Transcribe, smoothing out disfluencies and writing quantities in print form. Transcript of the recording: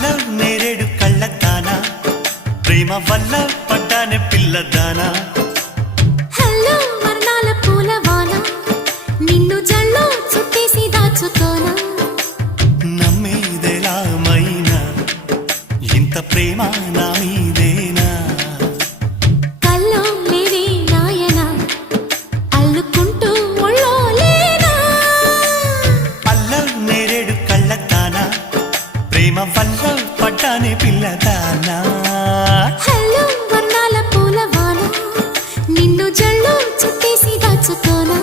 hello నేరేడు కళ్ళదానా ప్రేమ వల్ల పడ్డానే పిల్లదానా hello వర్ణాల పూలవాన నిన్ను జల్లో చుట్టేసి దాచుకోనా నమ్మేదెలా మైనా ఇంత ప్రేమ నా మీదేనా కల్లో లేదే నాయనా అల్లుకుంటూ ఒళ్ళో లేనా హలో నేరేడు కళ్ళదానా ప్రేమ వల్ల పడ్డానే పిల్లదానా హలో వర్ణాల పూలవాన నిన్ను జల్లో చుట్టేసి దాచుకోనా